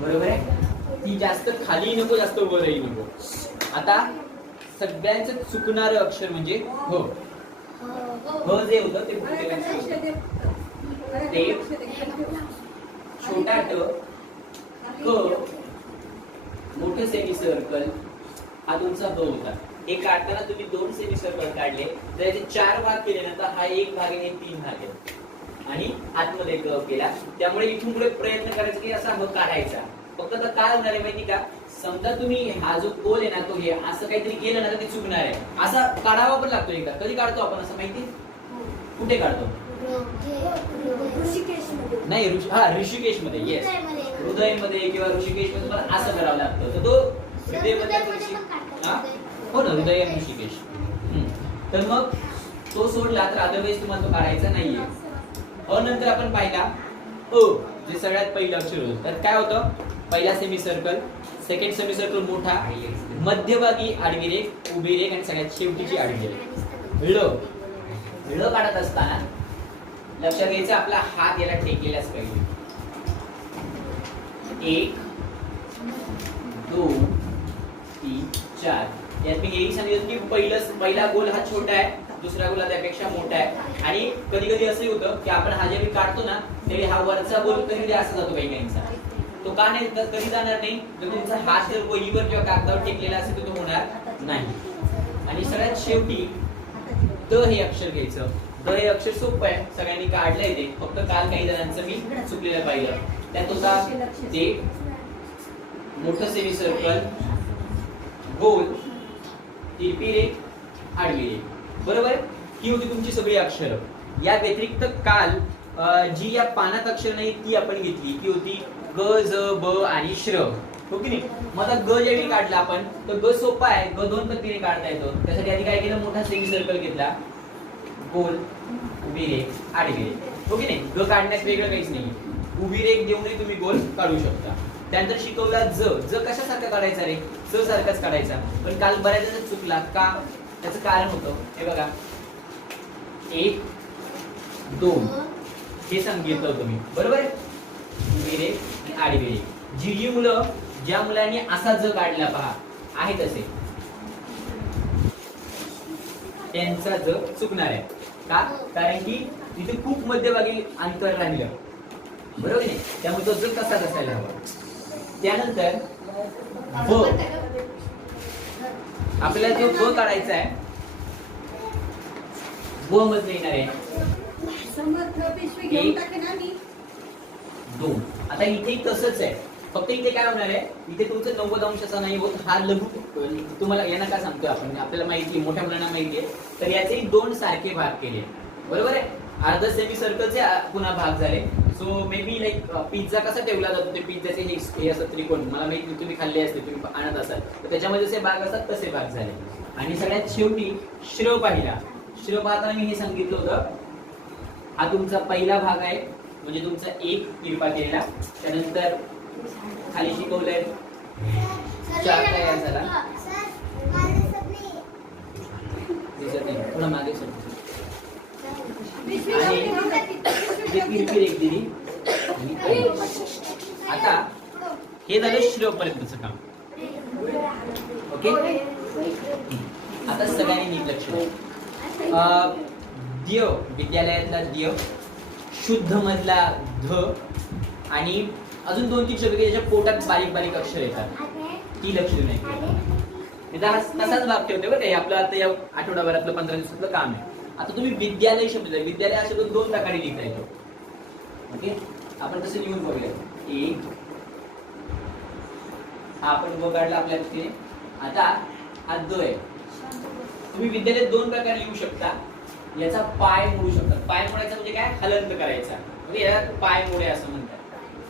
बरोबर आहे? ती जास्त खाली नको, जास्त वरही नको. आता सगळ्यांचं चुकणारं अक्षर म्हणजे ह. ह जे होतं ते कुठे ते छोटा ट, क, मोठं सेमी सर्कल, हा तुमचा ब होता. हे काढताना तुम्ही 2 सेमी सर्कल काढले तर याचे 4 भाग केले ना, तर हा 1 भाग आहे, 3 भाग आहे आणि आतमध्ये क केला. त्यामुळे इथून पुढे प्रयत्न करायचा की असा ह काढायचा. फक्त आता काय होणार आहे माहिती का? समजा तुम्ही हा जो गोल आहे ना, तो हे असं काहीतरी केलं ना तर ते चुकणार आहे. असा काढावा पण लागतो एकदा. कधी काढतो आपण असं माहिती? कुठे काढतो? नाही, ऋषिकेश मध्ये. येस, हृदयमध्ये किंवा ऋषिकेश मध्ये मला असं करावं लागतं. तर तो हृदयमध्ये हो ना, हृदय आणि ऋषिकेश. तर मग तो सोडला तर अदरवाईज तुम्हाला तो काढायचा नाहीये. अ नंतर आपण पाहिला अ, जे सगळ्यात पहिलं अक्षर होतं. तर काय होतं? पहिला semi circle, second semi circle मोठा, मध्यभागी आडवी रेघ, उभी रेघ आणि सगळ्यात शेवटीची आडवी रेघ. ळ. ळ काढत असताना लक्षात घ्यायचं आपला हात याला टेकलेलाच पाहिजे. 1 2 3 4. यात मी हेही सांगितलं की पहिला गोल हा छोटा आहे, दुसरा गोल हा त्यापेक्षा मोठा आहे. आणि कधी कधी असं होतं की आपण हा ज्यावेळी काढतो ना त्यावेळी हा वरचा गोल कधी असा जातो काही काहींचा. तो का नाही कधी जाणार नाही? तर तुमचा हात जर वहीवर किंवा कागदावर टेकलेला असेल तर तो होणार नाही. आणि सगळ्यात शेवटी द हे अक्षर घ्यायचं. द हे अक्षर सोपं आहे, सगळ्यांनी काढलंय ते. फक्त काल काही जणांचं मी चुकलेलं पाहिलं. त्यात होता ते मोठं सेमी सर्कल, गोल, तिरपी रेघ, आडवी रेघ. बरोबर? ही होती तुमची सगळी अक्षरं. या व्यतिरिक्त काल जी या पानात अक्षर नाही ती आपण घेतली, ती होती ग, ज, ब आणि श्र. हो की नाही? मग आता ग ज्यावेळी काढला आपण तर ग सोपा आहे, ग 2 पद्धतीने काढता येतो. त्यासाठी आधी काय केलं? मोठा सेमी सर्कल घेतला, गोल, उभी रेघ, आडवी रेघ. हो की नाही? ग काढण्यात वेगळं काहीच नाही. उभी रेघ देऊनही तुम्ही गोल काढू शकता. त्यानंतर शिकवला ज. ज कशासारखा काढायचा रे? ज सारखाच काढायचा. पण काल बऱ्याच जण चुकला का? त्याचं कारण होतं हे बघा, 1 2 हे सांगितलं तुम्ही. बरोबर आहे? उभी रेघ आणि आडवी रेघ. जी मुलं ज्या मुलांनी असा ज काढला पहा आहे तसे, त्यांचा ज चुकणार आहे. का? कारण की तिथे खूप मध्यभागी अंतर राहिलं. बरोबर आहे? त्यामुळे तो ज तसाच असायला हवा. त्यानंतर ब. आपल्याला जो ब काढायचा आहे, ब मध्ये येणार आहे 1 2. आता इथे तसंच आहे, फक्त इथे काय होणार आहे? इथे तुमचं 90 अंशाचा नाही होत, हा लघु. तुम्हाला यांना काय सांगतोय आपण? आपल्याला माहिती आहे, मोठ्या मुलांना माहिती आहे. तर याचे 2 सारखे भाग केले. बरोबर आहे? अर्ध सेमी सर्कलचे पुन्हा भाग झाले. So may be like pizza कसा ठेवला जातो, ते पिझ्झाचे हे असं त्रिकोण, मला माहिती तुम्ही खाल्ले असते, तुम्ही आणत असाल तर त्याच्यामध्ये जसे भाग असतात तसे भाग झाले. आणि सगळ्यात शेवटी श्र पाहिला. श्र पाहताना मी हे सांगितलं होतं, हा तुमचा पहिला भाग आहे, म्हणजे तुमचा 1 तिरपा केलेला. त्यानंतर खाली शिकवलंय 4 तयार झाला. थोडा मागे सर आणि तिरपी रेघ दिली. आता हे झालं श्र पर्यंतचं काम. ओके? आता सगळ्यांनी नीट लक्ष द्या. द्य, विद्यालयातला द्य, शुद्ध मधला ध आणि अजून 2-3 शब्द ज्याच्या पोटात बारीक बारीक अक्षर येतात, ती लक्ष देऊ नये. तसाच भाग ठेवते बरं. हे आपलं आता या आठवड्याभरातलं 15 दिवसातलं काम आहे. आता तुम्ही विद्यालय शब्द द्या. विद्यालय असे 2 प्रकारे लिहिता येतो. ओके? आपण तसं लिहून बघूया. 1 हा आपण व काढला आपल्या दृष्टीने. आता हा द आहे. तुम्ही विद्यालयात 2 प्रकारे लिहू शकता. याचा पाय मोडू शकता. पाय मोडायचा म्हणजे काय? हलंत करायचा, म्हणजे याला पाय मोडे असं म्हणतात.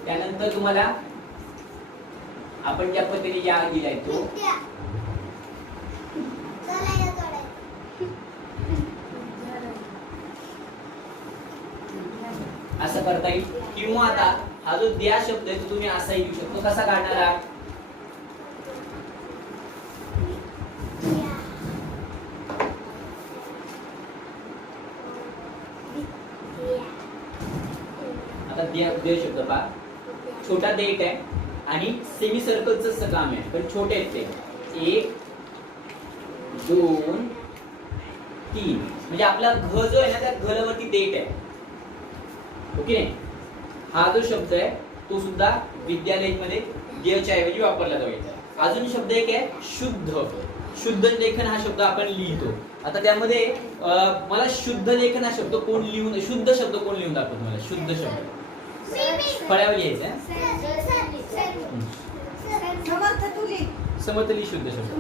त्यानंतर तुम्हाला आपण ज्या पद्धतीने या लिहिलाय तो असं करता येईल. किंवा आता हा जो द्या शब्द आहे तो तुम्ही असाही लिहू शकतो. कसा काढणार आहात? आता द्या शब्द पहा, छोटा देठ आहे आणि सेमी सर्कलचं काम आहे, पण छोटे आहेत ते. 1 2 3 म्हणजे आपला घ जो आहे ना त्या घरावरती देठ आहे. ओके. हा जो शब्द आहे तो सुद्धा विद्यालयामध्ये देच्या ऐवजी वापरला जाईल. अजून शब्द एक आहे शुद्ध. शुद्ध लेखन हा शब्द आपण लिहितो. आता त्यामध्ये मला शुद्ध लेखन हा शब्द कोण लिहून, शुद्ध शब्द कोण लिहून दाखवतो मला? शुद्ध शब्द फळ्यावर लिहायचं आहे. समर्थली शुद्ध शब्द.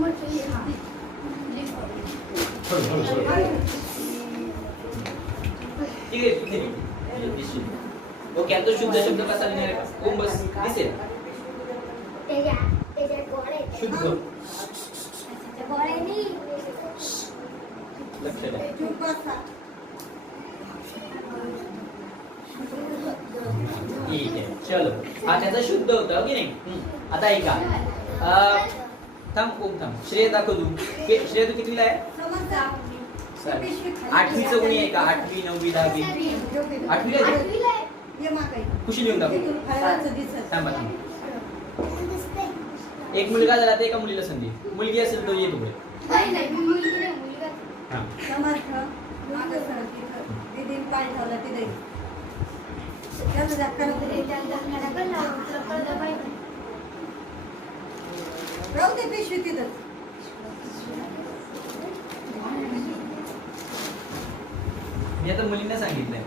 ठीक आहे. ओके. आता शुद्ध शब्द कसा लिहिणार आहे? ओम बस दिसेल. शुद्ध लक्ष द्या. ठीक आहे. चलो. हा त्याचा शुद्ध होता की नाही? आता ऐका. थांब ओम थांब. श्रेय दाखव तू. श्रेय तू कितीला आहे? 8वीचं कोणी आहे का? 8वी 9वी 10वी 8वीला आहे. कुशी लिहून दाखव. थांबा थांबा. एक मुलगा झाला तर एका मुलीला संधी. मुलगी असेल तर ये पुढे. हा. मी आता मुलींना सांगितलंय.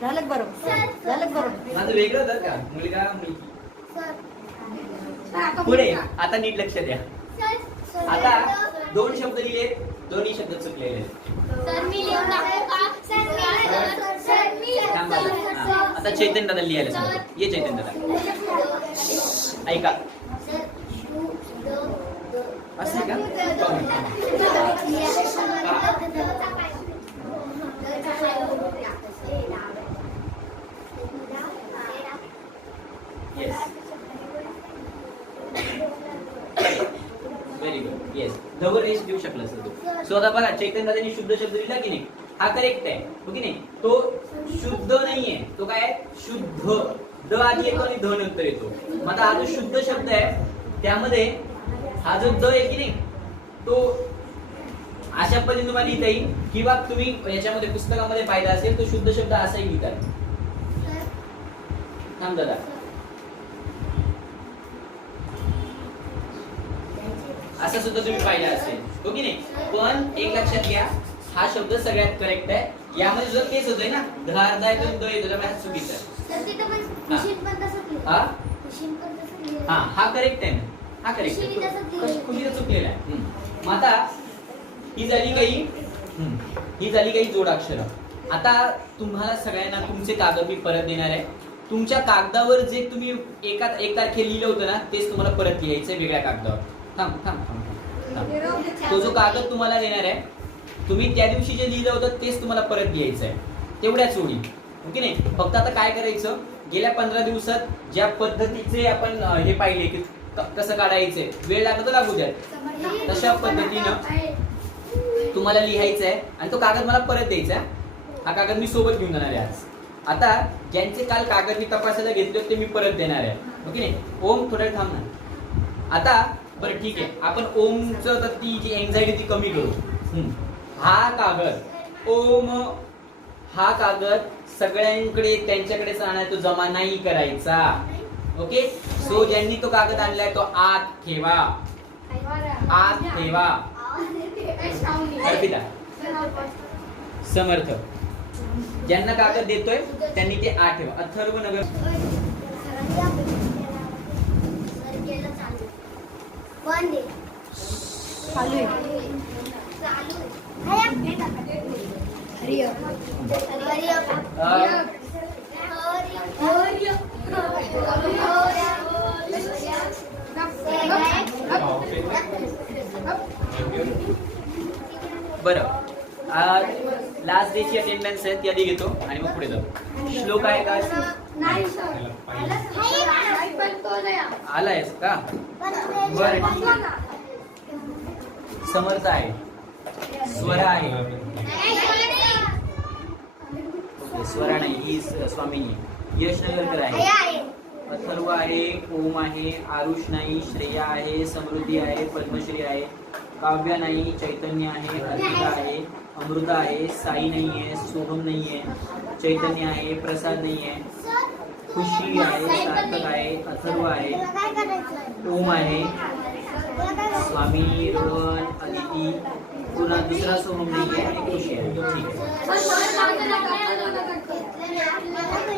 झालं बरोबर. झालं बरोबर. माझं वेगळं होतं का? मुलगा मुलगी. पुढे आता नीट लक्ष द्या. आता 2 शब्द लिहिले, दोन्ही शब्द चुकलेले आहेत. आता चैतन्य दादा लिहायला सांगतो. ये चैतन्य दादा. ऐका. असं आहे का? येस. Very good. येस. धवर रेस देऊ शकला असं तू. सो आता बघा चैतन्य दादांनी शुद्ध शब्द लिहिला की नाही? हा करेक्ट आहे. हो की नाही? तो शुद्ध नाहीये. तो काय आहे? शुद्ध. द आधी येतो आणि ध नंतर येतो. मग आता हा जो शुद्ध शब्द आहे त्यामध्ये हा जो द आहे की नाही तो अशा पद्धतीने तुम्हाला लिहिता येईल. किंवा तुम्ही याच्यामध्ये पुस्तकामध्ये पाहिला असेल तो शुद्ध शब्द असाही लिहितात. थांब दादा. असं सुद्धा तुम्ही पाहिलं असेल. हो की नाही? पण एक लक्षात घ्या, हा शब्द सगळ्यात करेक्ट आहे. यामध्ये जर तेच होतंय ना धार दाय तर द येतो त्यामुळे चुकीचं आहे. हा करेक्ट आहे. हा करेक्ट आहे. कुणीला चुकलेला आहे. मग आता ही झाली काही जोडाक्षर. आता तुम्हाला सगळ्यांना तुमचे कागद मी परत देणार आहे. तुमच्या कागदावर जे तुम्ही एक तारखेला लिहिलं होतं ना तेच तुम्हाला परत लिहायचंय वेगळ्या कागदावर. थांब थांब थांब. तो जो कागद तुम्हाला देणार आहे तुम्ही त्या दिवशी जे लिहिलं होतं तेच तुम्हाला परत लिहायचं आहे. तेवढ्याच ओळी. ओके नाही? फक्त आता काय करायचं, गेल्या 15 दिवसात ज्या पद्धतीचे आपण हे पाहिले की कसं काढायचंय, वेळ लागला तर लागू द्या, तशा पद्धतीनं तुम्हाला लिहायचं आहे आणि तो कागद मला परत द्यायचा आहे. हा कागद मी सोबत घेऊन जाणार आहे आज. आता ज्यांचे काल कागद मी तपासायला घेतले होते ते मी परत देणार आहे. ओके नाही? ओम थोडं थांब ना. आता बरं ठीक आहे, आपण ओमचं तर ती जी एन्झायटी ती कमी करू. हा कागद ओम, हा कागद सगळ्यांकडे त्यांच्याकडेच आणायचा, तो जमा नाही करायचा. ओके. सो ज्यांनी तो कागद आणलाय तो आत ठेवा, आत ठेवा. अर्पिता, समर्थ, ज्यांना कागद देतोय त्यांनी ते आत ठेवा. अथर्व नगर बरं, लास्ट डेची अटेंडन्स आहे ती आधी घेतो आणि मग पुढे जाऊ. श्लोक आहे का? आलायस का? बरं, समर्थ आहे, स्वरा आहे, स्वरा नाही ही स्वामिनी, यश नगरकर आहे, अथर्व आहे, ओम आहे, आरुष नाही, श्रेया आहे, समृद्धी आहे, पद्मश्री आहे, काव्या नाही, चैतन्य आहे, अर्पिता आहे, अमृता आहे, साई नाही आहे, सोहम नाही आहे, चैतन्य आहे, प्रसाद नाही आहे, खुशी आहे, सार्थक आहे, अथर्व आहे, ओम आहे, स्वामी, रोहन, अदिती, पुन्हा दुसरा सोहम नाही आहे आणि खुशी आहे. ठीक आहे,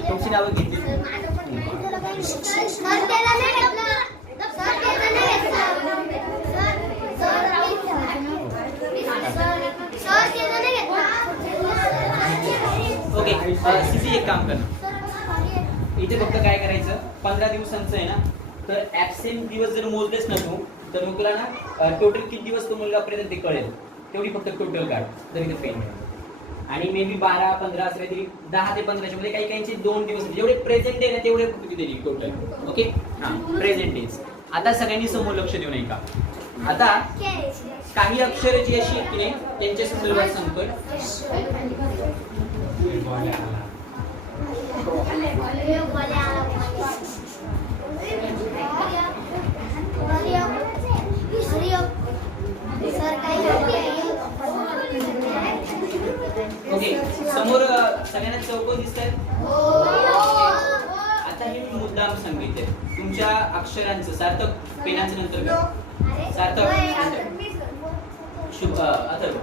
तुमची नावं घेतली. ओके, सिद्धी एक काम कर, इथे फक्त काय करायचं, 15 दिवसांचं आहे ना, तर ऍबसेंट दिवस जर मोजलेच ना तू, तर मग तुला ना टोटल किती दिवस तो मुलगा पर्यंत ते कळेल, तेवढी फक्त टोटल काढ, तर इथे पेन. आणि मे बी 12, 15 असं काहीतरी 10 ते 15 मध्ये काही काहींचे 2 दिवस, जेवढे प्रेझेंट आहे ना तेवढे फक्त तिथे टोटल. ओके, हा प्रेझेंट डेज. आता सगळ्यांनी समोर लक्ष देऊ नये का. आता काही अक्षर जी अशी आहेत की नाही त्यांच्या संदर्भात सांगतोय. ओके, समोर सगळ्यांना चौकोन दिसत आहेत. आता हे मी मुद्दाम सांगितले तुमच्या अक्षरांचं. सार्थक पेनाचं नंतर सार्थक शुभ अथर्व.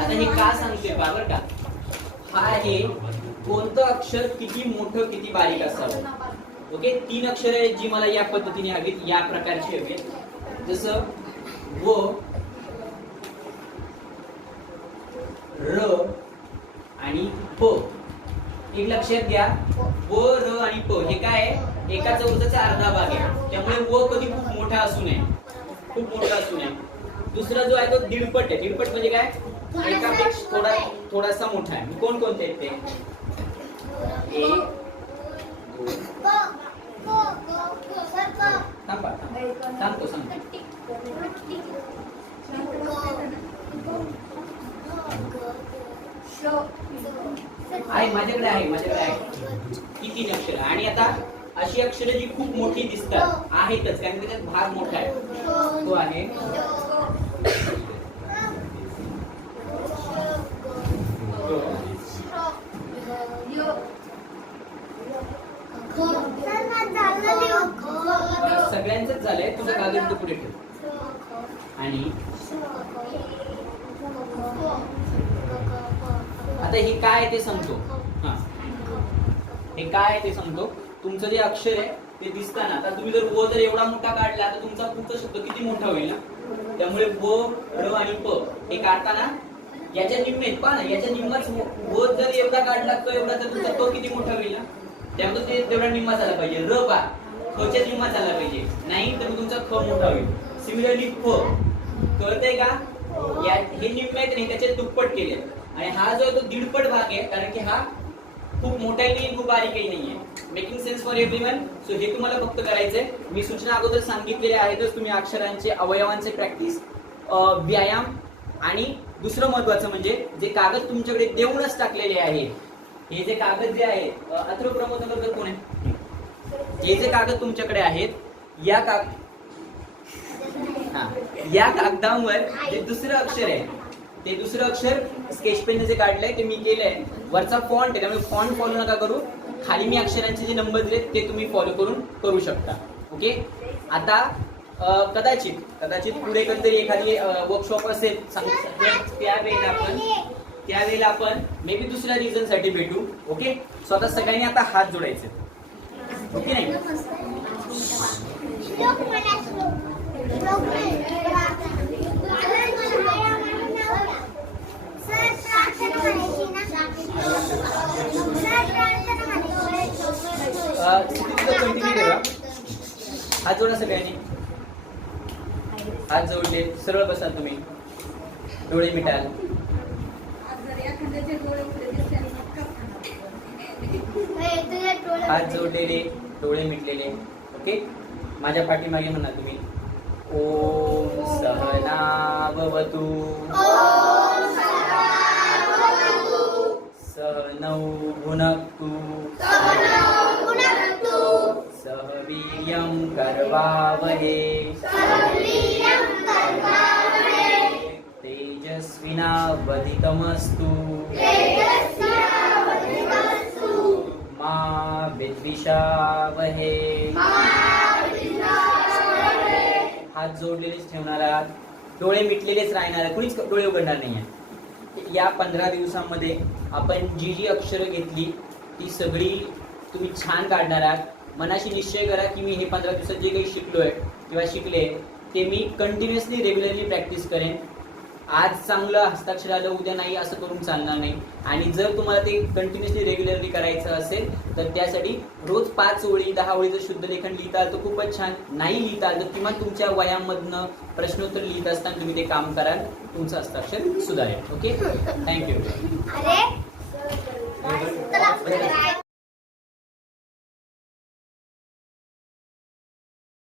आता हे का सांगतोय बरोबर का, हा आहे कोणतं अक्षर किती मोठं किती बारीक असावं. ओके, 3 अक्षर आहेत जी मला या पद्धतीने हवीत, या प्रकारची हवीत. जसं व, र आणि प. एक लक्षात घ्या, व, र आणि प हे काय आहे, एका चौरसाचा अर्धा भाग आहे. त्यामुळे व कधी खूप मोठा असू नये, खूप मोठा असू नये. दुसरा जो आहे तो दीडपट आहे. दीडपट म्हणजे काय, एकापेक्षा थोडासा मोठा आहे. कोणकोणते आहेत ते, सांगतो. माझ्याकडे आहे ही 3 अक्षर. आणि आता अशी अक्षरे जी खूप मोठी दिसतात आहेतच, कारण त्याच्यात भाग मोठा आहे, तो आहे सगळ्यांचंच झालंय. तुझं कागद पुढे ठेव. आणि आता हे काय ते सांगतो. हा, हे काय ते सांगतो. तुमचं जे अक्षर आहे ते दिसताना, आता तुम्ही जर व जर एवढा मोठा काढला तर तुमचा पुढचा शब्द किती मोठा होईल ना. त्यामुळे व, र आणि प हे काढताना याच्या निम्मेत पहा ना, याच्या निम्माच व जर एवढा काढला तर एवढा, तर तुमचा प किती मोठा होईल ना. त्यामुळे ते तेवढा निम्मा झाला पाहिजे. र पा खच्या निम्मा झाला पाहिजे, नाही तर तुमचा ख मोठा होईल. सिमिलरली फ, कळतंय का, या हे निम्मे आहेत नाही त्याचे दुप्पट केले. आणि हा जो आहे तो दीडपट भाग आहे, कारण की हा खूप मोठाही नाही खूप बारीकही नाहीये. Making sense for everyone. So हे तुम्हाला फक्त करायचंय. मी सूचना अगोदर सांगितलेल्या आहेतच. तुम्ही अक्षरांचे अवयवांचे प्रॅक्टिस, व्यायाम, आणि दुसरं महत्वाचं म्हणजे जे कागद तुमच्याकडे देऊनच टाकलेले आहे, हे जे कागद जे आहेत, अथर्व प्रमोद नगरकर कोण आहे, हे जे कागद तुमच्याकडे आहेत, या कागदावर जे दुसरं अक्षर आहे, ते दुसरं अक्षर स्केच पेनने जे काढलंय ते मी केलंय. वरचा फॉन्ट आहे, त्यामुळे फॉन्ट फॉलो नका करू. खाली मी अक्षरांचे जे नंबर दिलेत ते तुम्ही फॉलो करू शकता. ओके, आता कदाचित पुढे कधीतरी एखादी वर्कशॉप असेल त्यावेळेला आपण मे बी दुसऱ्या रिझन साठी भेटू. ओके, स्वतः सगळ्यांनी आता हात जोडायचे. ओके नाही, कंटिन्यू करा. हात जोडा सगळ्यांनी. हात जोडले, सरळ बसा तुम्ही, डोळे मिटाल. एखाद्याचे डोळे उघडे दिसले आणि मग का खाणार? हात जोडलेले, डोळे मिटलेले. ओके, माझ्या पाठीमागे म्हणा तुम्ही. ओम सहना भवतु सहनौ भुनक्तु सह वीर्यं करवावहे तेजस्विनावधितमस्तु मा विद्विषावहे. हात जोडलेलेच ठेवणार आहात, डोळे मिटलेलेच राहणार आहे, कुणीच डोळे उघडणार नाहीये. या 15 दिवसांमध्ये आपण जी जी अक्षरं घेतली ती सगळी तुम्ही छान काढणार आहात. मनाशी निश्चय करा की मी हे 15 दिवसात जे काही शिकलोय किंवा शिकले ते मी कंटिन्युअसली रेग्युलरली प्रॅक्टिस करेन. आज चांगलं हस्ताक्षर आलं उद्या नाही असं करून चालणार नाही. आणि जर तुम्हाला ते कंटिन्युअसली रेग्युलरली करायचं असेल तर त्यासाठी रोज 5 ओळी 10 ओळी जर शुद्ध लेखन लिहिता आलं तर खूपच छान. नाही लिहिता आलं तर किंवा तुमच्या वयामधनं प्रश्नोत्तर लिहित असताना तुम्ही ते काम कराल, तुमचं हस्ताक्षर सुधारेल. Okay, thank you. अरे